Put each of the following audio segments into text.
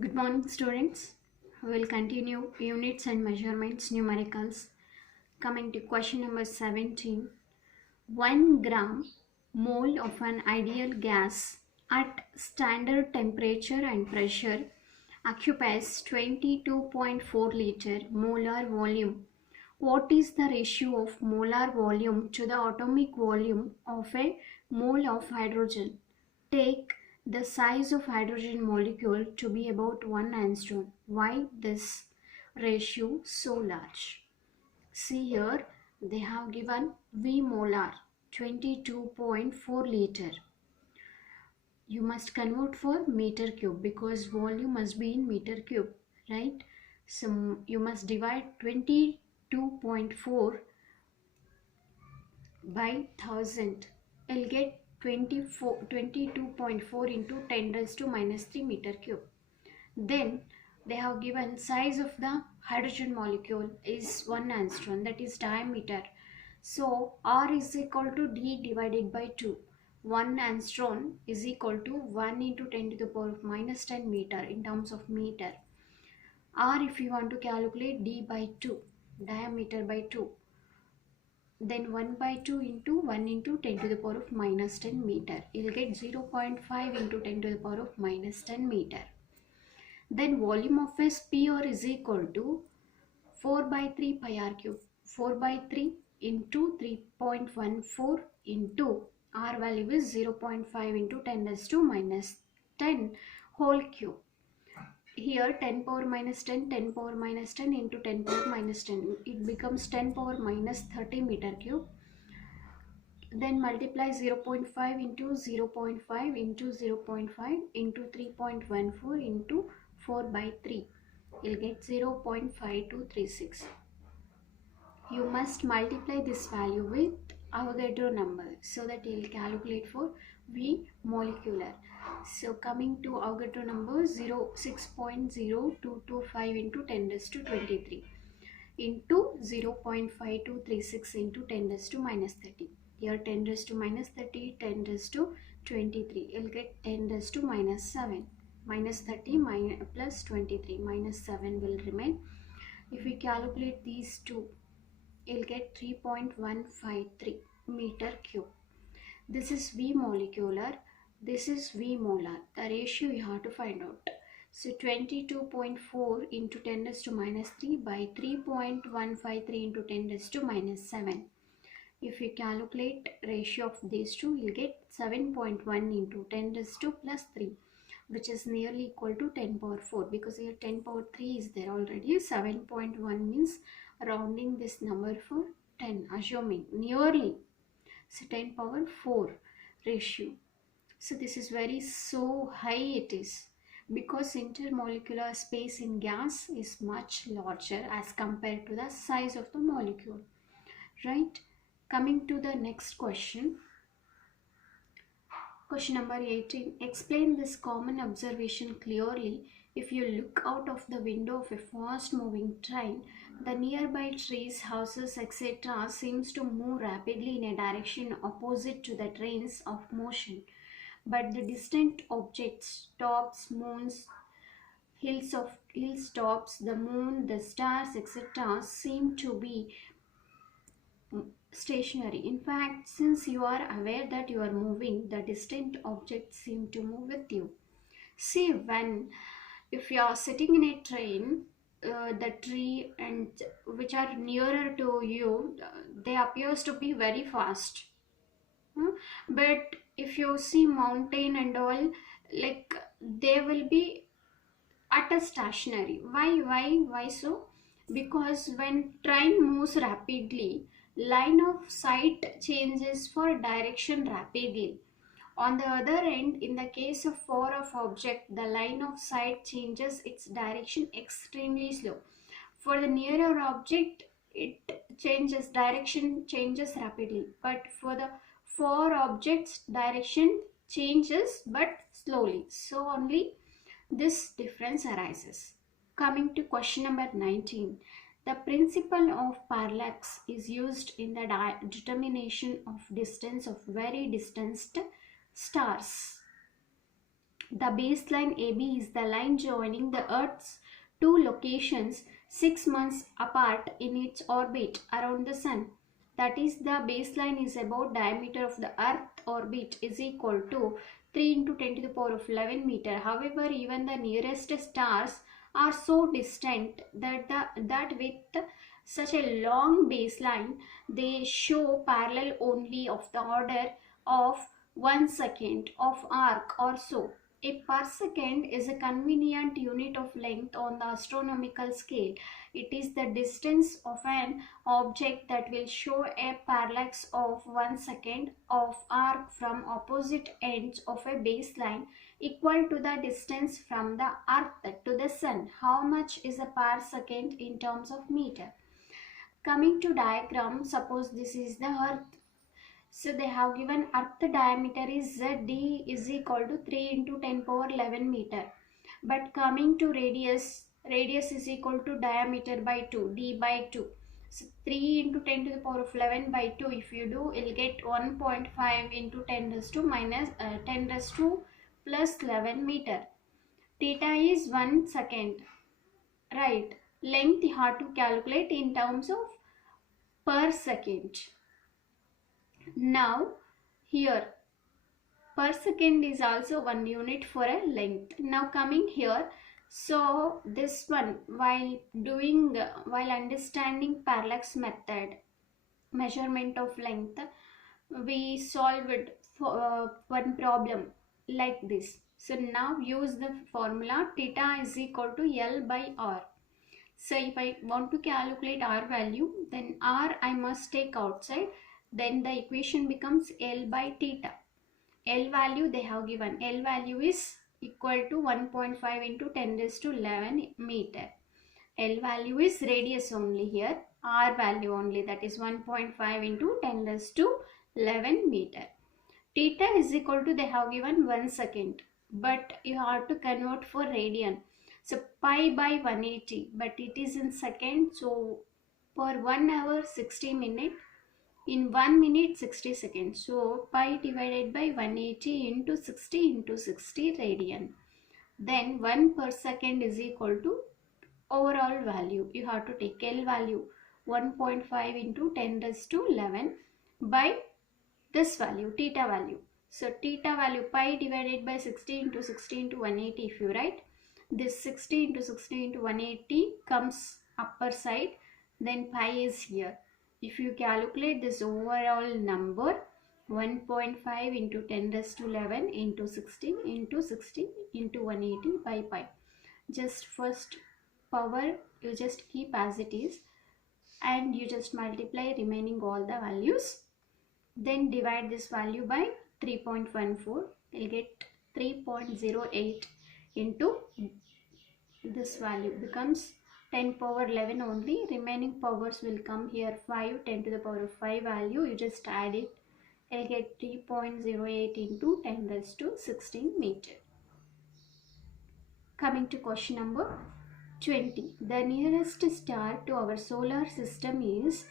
Good morning, students. We will continue units and measurements numericals. Coming to question number 17. 1 gram mole of an ideal gas at standard temperature and pressure occupies 22.4 liter molar volume. What is the ratio of molar volume to the atomic volume of a mole of hydrogen? Take the size of hydrogen molecule to be about 1 angstrom. Why this ratio so large? See here, they have given V molar 22.4 liter. You must convert for meter cube because volume must be in meter cube, right? So you must divide 22.4 by 1000. You'll get 22.4 into 10 raised to minus 3 meter cube. Then they have given size of the hydrogen molecule is 1 angstrom, that is diameter. So R is equal to D divided by 2. 1 angstrom is equal to 1 into 10 to the power of minus 10 meter in terms of meter. R, if you want to calculate, D by 2, diameter by 2. Then 1 by 2 into 1 into 10 to the power of minus 10 meter. You'll get 0.5 into 10 to the power of minus 10 meter. Then volume of a sphere is equal to 4 by 3 pi r cube. 4 by 3 into 3.14 into r value is 0.5 into 10 raised to minus 10 whole cube. Here 10 power minus 10, 10 power minus 10 into 10 power minus 10. It becomes 10 power minus 30 meter cube. Then multiply 0.5 into 0.5 into 0.5 into 3.14 into 4 by 3. You'll get 0.5236. You must multiply this value with Avogadro number so that you'll calculate for V molecular. So coming to Avogadro number 6.0225 into 10 raised to 23 into 0.5236 into 10 raised to minus 30. Here 10 raised to minus 30, 10 raised to 23. You'll get 10 raised to minus 7. Minus 30 plus 23. Minus 7 will remain. If we calculate these two, you'll get 3.153 meter cube. This is V molecular. This is V molar. The ratio you have to find out. So 22.4 into 10 raised to minus 3 by 3.153 into 10 raised to minus 7. If you calculate ratio of these two, you'll get 7.1 into 10 raised to plus 3, which is nearly equal to 10 power 4 because here 10 power 3 is there already. 7.1 means rounding this number for 10, assuming nearly. So 10 power 4 ratio. So this is so high it is because intermolecular space in gas is much larger as compared to the size of the molecule, right? Coming to the next question. Question number 18. Explain this common observation clearly. If you look out of the window of a fast moving train, the nearby trees, houses, etc. seems to move rapidly in a direction opposite to the trains of motion. But the distant objects, tops, moons, hilltops, the moon, the stars, etc. seem to be stationary. In fact, since you are aware that you are moving, the distant objects seem to move with you. See, if you are sitting in a train, the tree and which are nearer to you, they appears to be very fast. But if you see mountain and all, like they will be at a stationary. Why so? Because when train moves rapidly, line of sight changes for direction rapidly. On the other end, in the case of far off object, the line of sight changes its direction extremely slow. For the nearer object, direction changes rapidly. But for the far objects, direction changes but slowly. So only this difference arises. Coming to question number 19. The principle of parallax is used in the determination of distance of very distant stars. The baseline AB is the line joining the Earth's two locations 6 months apart in its orbit around the Sun. That is, the baseline is about diameter of the Earth orbit is equal to 3 into 10 to the power of 11 meter. However, even the nearest stars are so distant that with such a long baseline, they show parallel only of the order of 1 second of arc or so. A parsecond is a convenient unit of length on the astronomical scale. It is the distance of an object that will show a parallax of 1 second of arc from opposite ends of a baseline equal to the distance from the Earth to the Sun. How much is a parsecond in terms of meter? Coming to diagram, suppose this is the Earth. So they have given Earth diameter is d is equal to 3 into 10 power 11 meter. But coming to radius is equal to diameter by 2, d by 2. So 3 into 10 to the power of 11 by 2, if you do, you'll get 1.5 into 10 raised to minus 10 raised to plus 11 meter. Theta is 1 second. Right. Length you have to calculate in terms of per second. Now here per second is also one unit for a length. Now coming here, so this one while understanding parallax method measurement of length, we solved one problem like this. So now use the formula theta is equal to L by R. So if I want to calculate R value, then R I must take outside, then the equation becomes L by theta. L value they have given, L value is equal to 1.5 into 10 raised to 11 meter. L value is radius only here, R value only, that is 1.5 into 10 raised to 11 meter. Theta is equal to, they have given 1 second, but you have to convert for radian. So pi by 180, but it is in second, so per 1 hour 60 minutes, in 1 minute 60 seconds. So pi divided by 180 into 60 radian. Then 1 per second is equal to overall value. You have to take L value 1.5 into 10 raised to 11 by this value, theta value. So theta value pi divided by 60 into 180, if you write, this 60 into 180 comes upper side, then pi is here. If you calculate this overall number, 1.5 into 10 raised to 11 into 60 into 180 by pi. Just first power you just keep as it is and you just multiply remaining all the values. Then divide this value by 3.14. You'll get 3.08 into this value becomes 10 power 11 only. Remaining powers will come here 5, 10 to the power of 5 value. You just add it. You'll get 3.08 into 10 raised to 16 meter. Coming to question number 20. The nearest star to our solar system is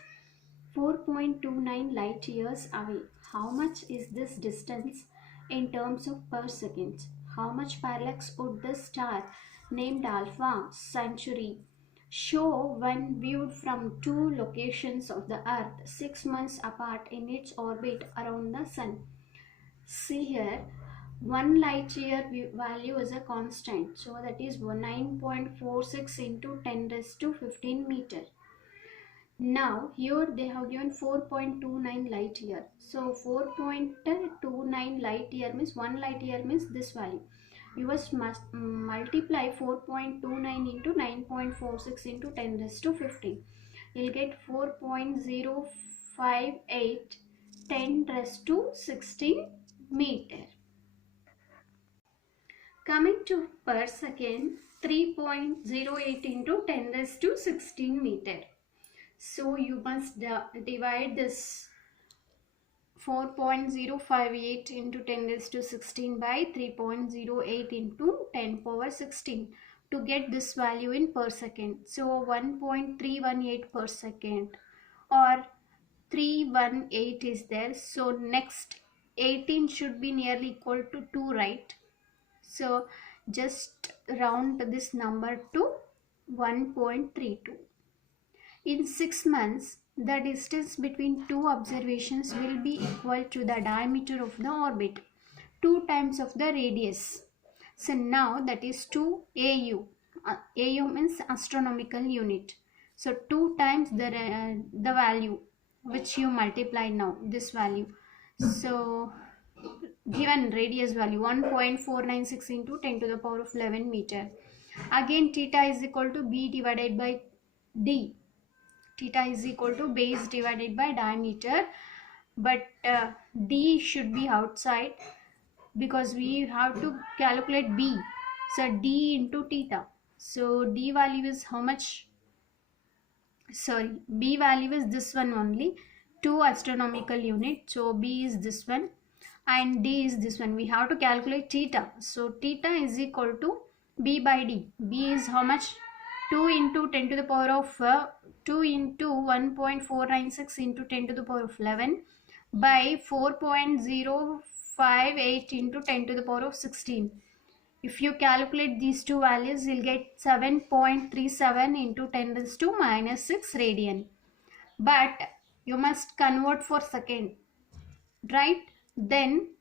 4.29 light years away. How much is this distance in terms of per second? How much parallax would the star named Alpha Centauri show when viewed from two locations of the Earth 6 months apart in its orbit around the Sun? See here, 1 light year value is a constant, so that is 9.46 into 10 raised to 15 meter. Now here they have given 4.29 light year. So 4.29 light year means 1 light year means this value. You must multiply 4.29 into 9.46 into 10 raised to 15. You'll get 4.058 10 raised to 16 meter. Coming to per second, 3.08 into 10 raised to 16 meter. So you must divide this 4.058 into 10 raised to 16 by 3.08 into 10 power 16 to get this value in per second. So 1.318 per second or 318 is there. So next 18 should be nearly equal to 2, right? So just round this number to 1.32. In 6 months, the distance between two observations will be equal to the diameter of the orbit, 2 times of the radius. So now that is 2 AU. AU means astronomical unit. So 2 times the value which you multiply now, this value. So given radius value 1.496 into 10 to the power of 11 meter. Again theta is equal to B divided by D. Theta is equal to base divided by diameter, but D should be outside because we have to calculate B. So D into theta. So D value is how much? Sorry, B value is this one only, 2 astronomical unit. So B is this one and D is this one. We have to calculate theta. So theta is equal to B by D. B is how much? 2 into 10 to the power of 2 into 1.496 into 10 to the power of 11 by 4.058 into 10 to the power of 16. If you calculate these two values, you'll get 7.37 into 10 raised to minus 6 radian. But you must convert for second, right? Then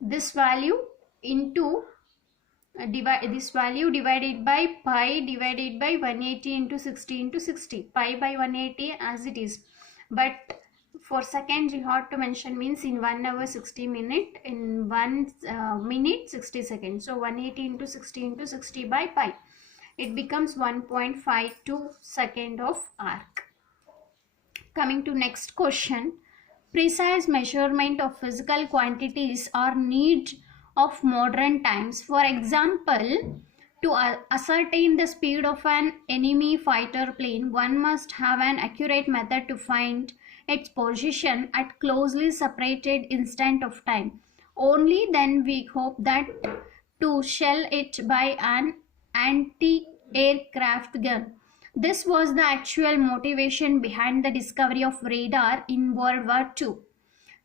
this value into this value divided by pi divided by 180 into 60 into 60. Pi by 180 as it is. But for seconds you have to mention, means in 1 hour 60 minute, in 1 minute 60 seconds. So 180 into 60 into 60 by pi. It becomes 1.52 second of arc. Coming to next question. Precise measurement of physical quantities are need of modern times. For example, to ascertain the speed of an enemy fighter plane, one must have an accurate method to find its position at closely separated instant of time. Only then we hope that to shell it by an anti-aircraft gun. This was the actual motivation behind the discovery of radar in World War II.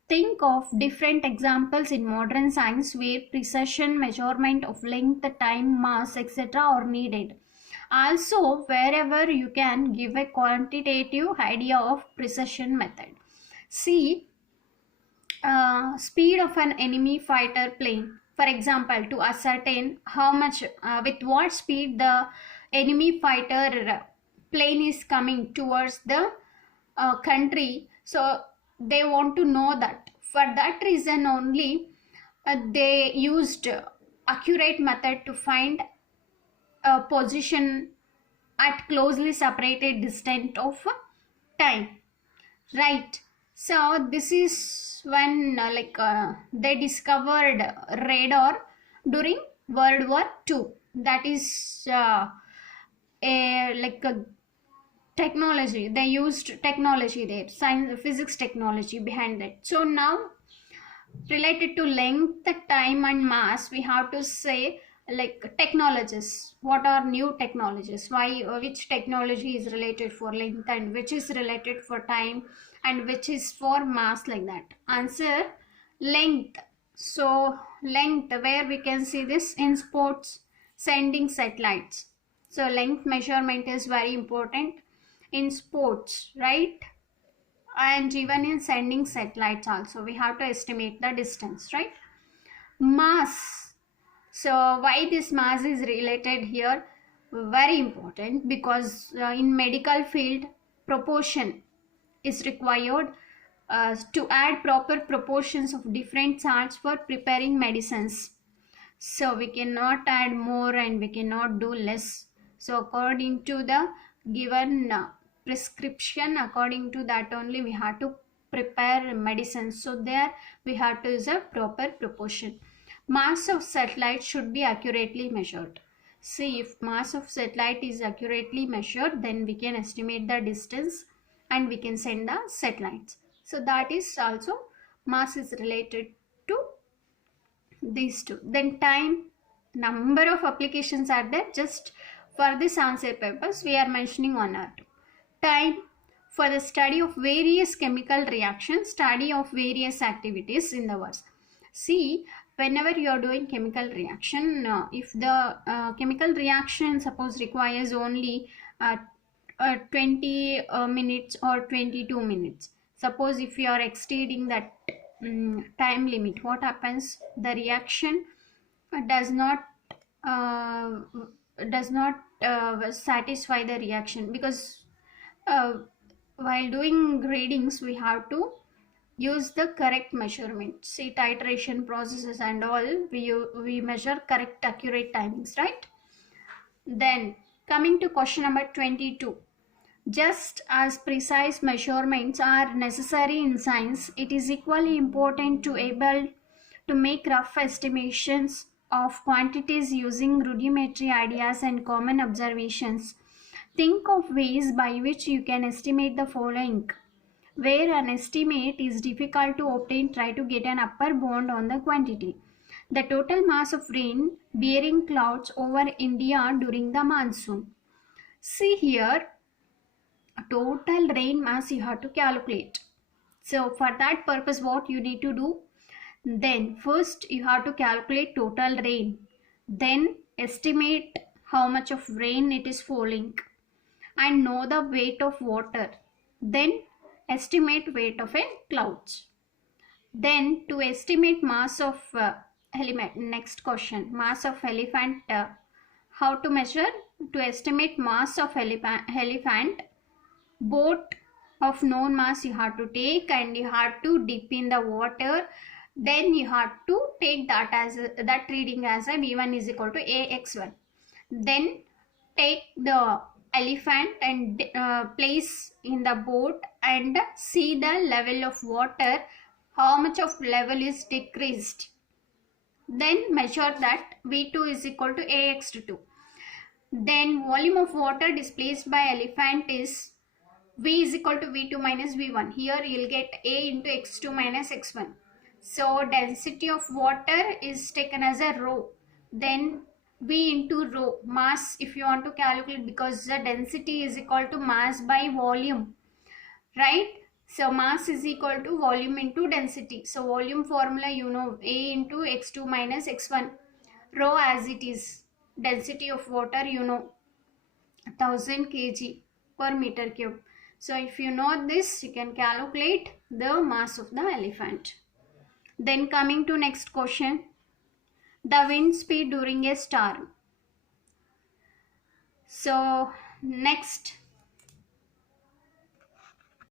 Think of different examples in modern science where precision measurement of length, time, mass, etc. are needed. Also, wherever you can give a quantitative idea of precision method. See, speed of an enemy fighter plane. For example, to ascertain how much, with what speed the enemy fighter plane is coming towards the country. So they want to know that. For that reason only, they used accurate method to find a position at closely separated distance of time, right? So this is when they discovered radar during World War II. That is a technology. They used technology there, science, physics technology behind that. So now related to length, time and mass, we have to say technologies. What are new technologies? Why, which technology is related for length and which is related for time and which is for mass, like that. Answer, length. So length, where we can see this in sports, sending satellites. So length measurement is very important in sports, right? And even in sending satellites also we have to estimate the distance, right? Mass. So why this mass is related here? Very important, because in medical field proportion is required to add proper proportions of different salts for preparing medicines. So we cannot add more and we cannot do less. So according to the given prescription, according to that only we have to prepare medicine. So there we have to use a proper proportion. Mass of satellite should be accurately measured. See, if mass of satellite is accurately measured, then we can estimate the distance and we can send the satellites. So that is also, mass is related to these two. Then time, number of applications are there. Just for this answer purpose we are mentioning one or two. Time, for the study of various chemical reactions, study of various activities in the words. See, whenever you are doing chemical reaction, if the chemical reaction suppose requires only 20 minutes or 22 minutes, suppose if you are exceeding that time limit, what happens? The reaction does not uh, satisfy the reaction, because uh, while doing gradings we have to use the correct measurement. See, titration processes and all, we measure correct accurate timings, right? Then coming to question number 22, just as precise measurements are necessary in science, it is equally important to able to make rough estimations of quantities using rudimentary ideas and common observations. Think of ways by which you can estimate the following. Where an estimate is difficult to obtain, try to get an upper bound on the quantity. The total mass of rain bearing clouds over India during the monsoon. See here, total rain mass you have to calculate. So for that purpose, what you need to do? Then first you have to calculate total rain. Then estimate how much of rain it is falling and know the weight of water. Then estimate weight of a clouds. Then to estimate mass of element, next question, mass of elephant, how to measure? To estimate mass of elephant, boat of known mass you have to take and you have to dip in the water. Then you have to take that as that reading as a v1 is equal to ax1. Then take the elephant and place in the boat and see the level of water, how much of level is decreased. Then measure that v2 is equal to ax2. Then volume of water displaced by elephant is v is equal to v2 minus v1. Here you'll get a into x2 minus x1. So density of water is taken as a rho. Then v into rho, mass if you want to calculate, because the density is equal to mass by volume, right? So mass is equal to volume into density. So volume formula you know, a into x2 minus x1. Rho as it is, density of water you know, 1000 kg per meter cube. So if you know this, you can calculate the mass of the elephant. Then coming to next question, the wind speed during a storm. So next